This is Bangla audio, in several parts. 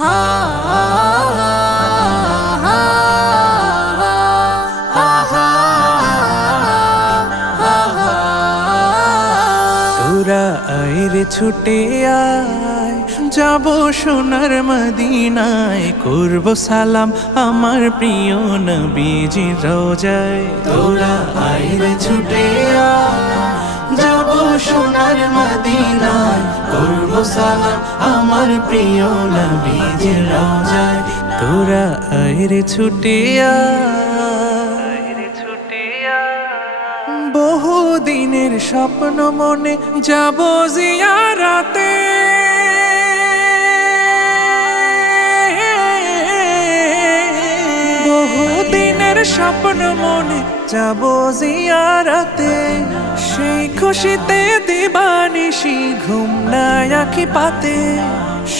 তোরা ছুটে আয়, যাব সোনার মদিনায়, করব সালাম আমার প্রিয় নবীজি রোজায়। তোরা আইরে ছুটে আয়, যাব সোনার মদিনায় সালাম, আমার প্রিয় নবীজি রোজায়। তোরা আইরে ছুটে আয়। ছুটে বহু দিনের স্বপ্ন মনে যাব জিয়ারাতে। বহু দিনের স্বপ্ন মনে যাব জিয়ারাতে। খুশিতে দিবানিশি, ঘুম নাই আখি পাতে।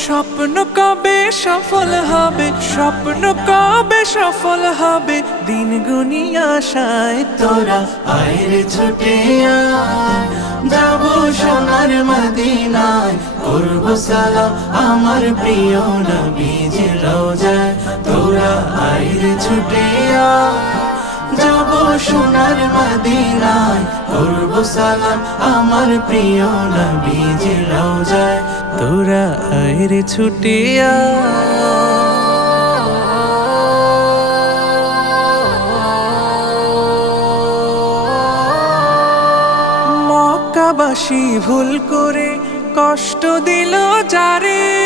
স্বপ্ন কবে সফল হবে? স্বপ্ন কবে সফল হবে? দিন গুনি আশায় তোরা আইরে ছুটে যাব সোনার মদিনায়, করব সালাম আমার প্রিয় নবীজি রোজায়। তোরা আইরে ছুটে যাব সোনার মদিনায়। করব সালাম আমার প্রিয় নবীজি রোজায় তোরা আইরে ছুটিয়া মক্কাবাসী ভুল করে কষ্ট দিল যারে।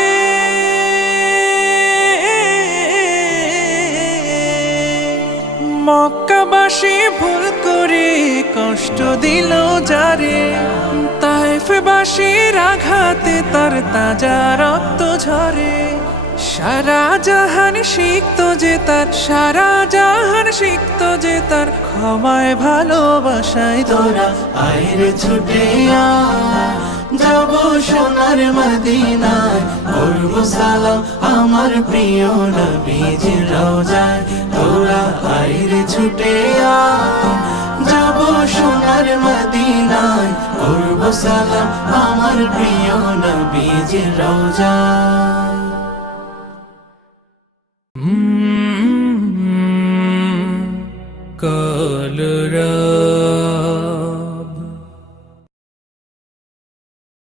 মক্কাবাসী ভুল করে কষ্ট দিল যারে। তাইফবাসীর আঘাতে তার তাজা রক্ত ঝরে। সারা জাহান শিখত যে তার, সারা জাহান শিখত যে তার, ক্ষমায় ভালোবাসায় তোরা আইরে ছুটে যাব সোনার মদিনায়, করব সালাম আমার প্রিয় নবীজির রোজায়। আমরা বাইরে ছুটে যাব সোনার মদিনায়। করব সালাম আমার প্রিয় নবীজির রওজা।